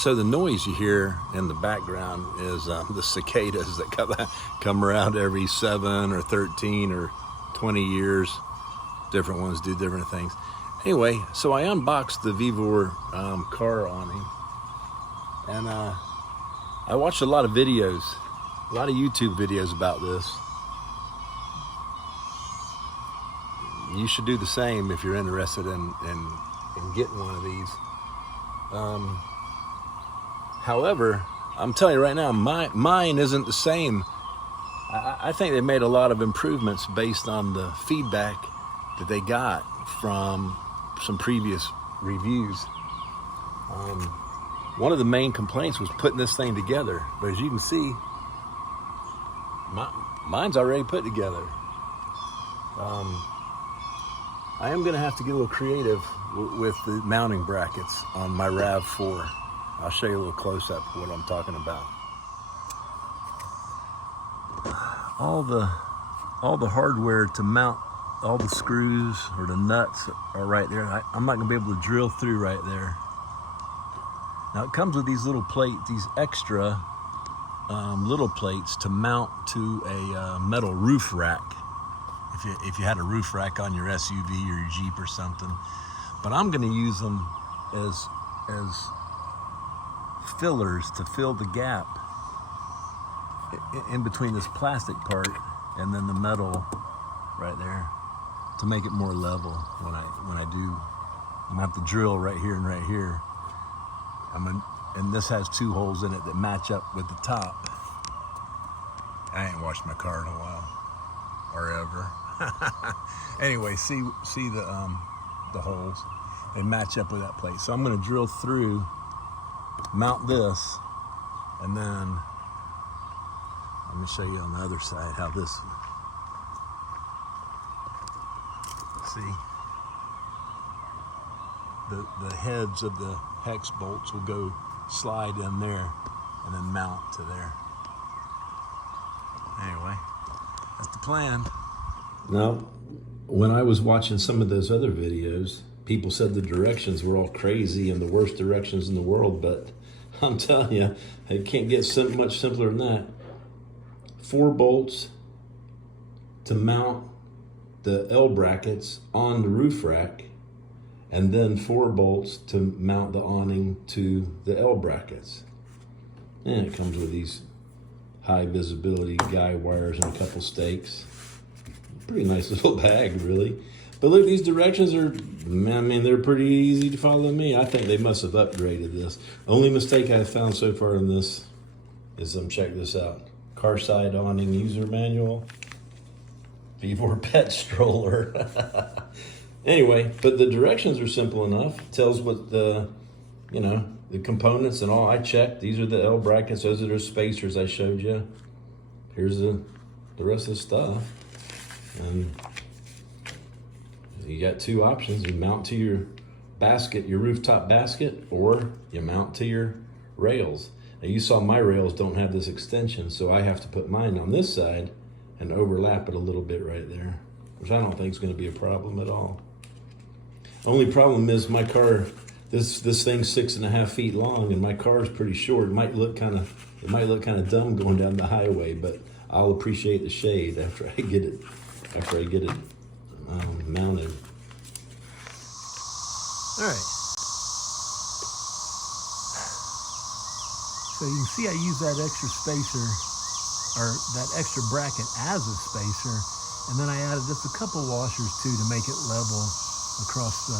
So the noise you hear in the background is the cicadas that come around every 7 or 13 or 20 years. Different ones do different things. Anyway, so I unboxed the Vevor car awning, and I watched a lot of videos, a lot of YouTube videos about this. You should do the same if you're interested in getting one of these. However, I'm telling you right now, mine isn't the same. I think they made a lot of improvements based on the feedback that they got from some previous reviews. One of the main complaints was putting this thing together, but as you can see, mine's already put together. I am going to have to get a little creative with the mounting brackets on my RAV4. I'll show you a little close-up of what I'm talking about. All the hardware to mount all the screws or the nuts are right there. I'm not going to be able to drill through right there. Now it comes with these little plates, these extra little plates to mount to a metal roof rack. If you had a roof rack on your SUV or your Jeep or something. But I'm going to use them as fillers to fill the gap in between this plastic part and then the metal right there to make it more level when I do. I'm gonna have to drill right here and right here. And this has 2 holes in it that match up with the top. I ain't washed my car in a while, or ever. Anyway, see the holes. They match up with that plate. So I'm going to drill through, mount this, and then I'm going to show you on the other side how this. See, the heads of the hex bolts will go slide in there and then mount to there. Anyway, that's the plan. Now, when I was watching some of those other videos, people said the directions were all crazy and the worst directions in the world, but I'm telling you, it can't get much simpler than that. 4 bolts to mount the L brackets on the roof rack, and then 4 bolts to mount the awning to the L brackets. And it comes with these high visibility guy wires and a couple stakes. Pretty nice little bag, really. But look, these directions are, I mean, they're pretty easy to follow to me. I think they must have upgraded this. Only mistake I've found so far in this is, check this out. Car side awning user manual. Vevor pet stroller. Anyway, but the directions are simple enough. It tells what the components and all. I checked. These are the L brackets. Those are the spacers I showed you. Here's the rest of the stuff. And you got 2 options. You mount to your basket, your rooftop basket, or you mount to your rails. Now you saw my rails don't have this extension, so I have to put mine on this side and overlap it a little bit right there, which I don't think is going to be a problem at all. Only problem is my car, this thing's 6.5 feet long, and my car is pretty short. It might look kind of dumb going down the highway, but I'll appreciate the shade after I get it mounted. All right. So you can see I use that extra spacer, or that extra bracket as a spacer, and then I added just a couple washers too to make it level across the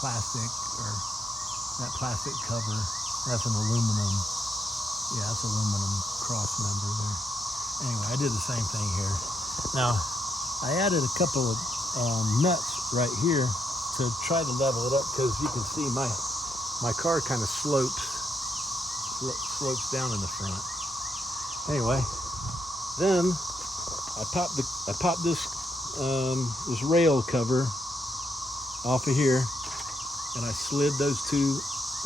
plastic, or that plastic cover. That's an aluminum, yeah, that's aluminum cross member there. Anyway, I did the same thing here. Now, I added a couple of nuts right here to try to level it up, because you can see my car kind of slopes down in the front. Anyway, then I popped this rail cover off of here, and I slid those 2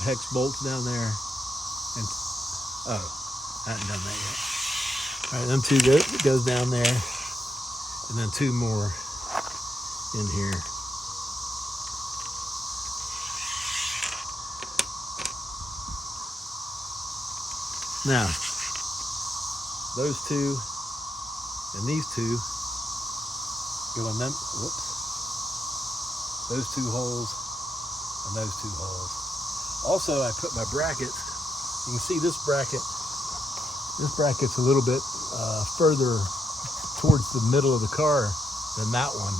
hex bolts down there, and I hadn't done that yet. All right, them 2 goes down there, and then 2 more in here. Now, those two and these two go in them, whoops, those two holes and those two holes. Also, I put my brackets, you can see this bracket's a little bit further towards the middle of the car than that one,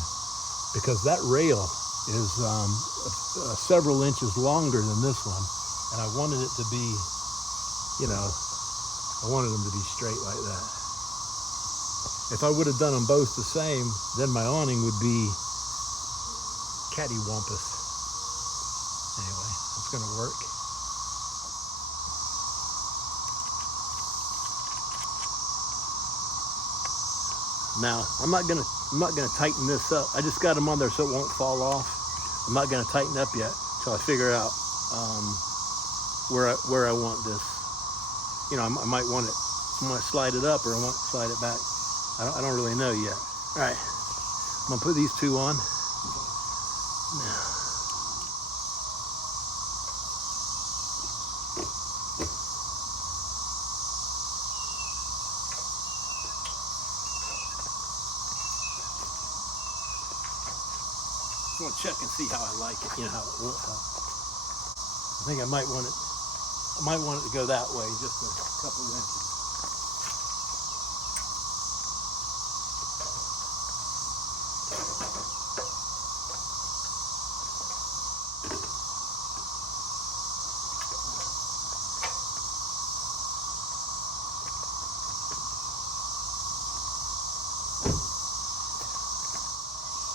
because that rail is several inches longer than this one, and I wanted it to be, you know, I wanted them to be straight like that. If I would have done them both the same, then my awning would be cattywampus. Anyway, it's gonna work. Now, I'm not gonna tighten this up. I just got them on there so it won't fall off. I'm not gonna tighten up yet till I figure out where I want this. You know, I might want to slide it up, or I want to slide it back. I don't really know yet. All right, I'm gonna put these two on. Now, I want to check and see how I like it. You know, I think I might want it to go that way, just a couple of inches.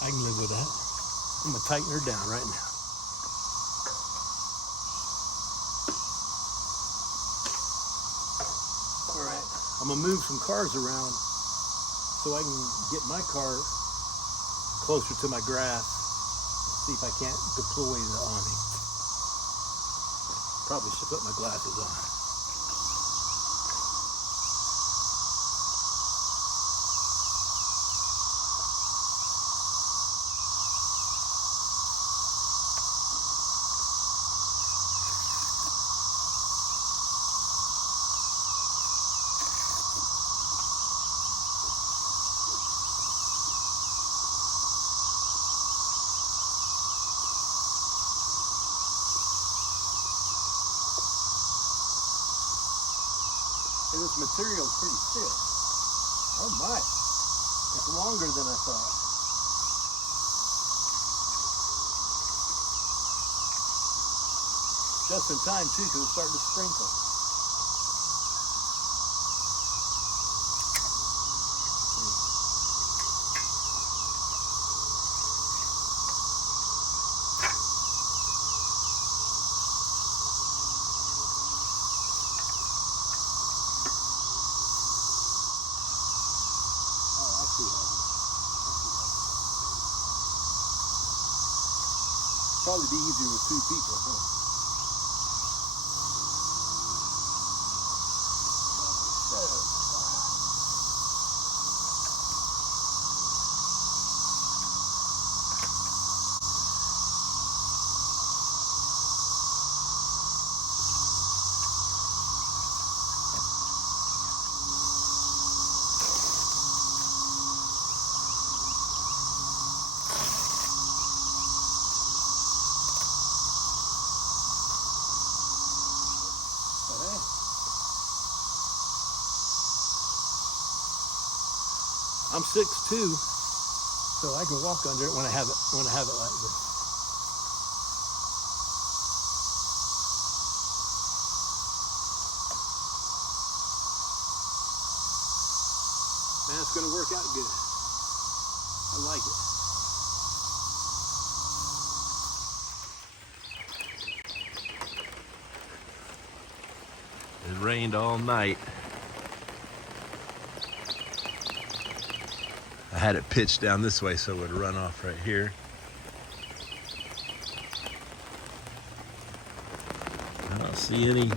I can live with that. I'm gonna tighten her down right now. All right, I'm gonna move some cars around so I can get my car closer to my grass. See if I can't deploy the awning. Probably should put my glasses on. And this material is pretty thick. Oh my, it's longer than I thought. Just in time too, because it's starting to sprinkle. Probably be easier with two people, huh? I'm 6'2", so I can walk under it when I have it like this. Man, it's gonna work out good. I like it. It rained all night. I had it pitched down this way so it would run off right here. I don't see any.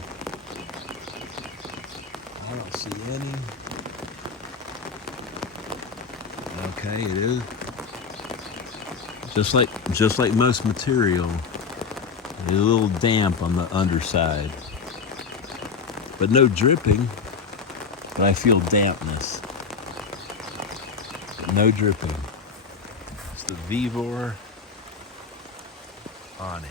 Okay, it is. Just like most material, it's a little damp on the underside. but no dripping. But I feel dampness. But no dripping. It's the Vevor awning.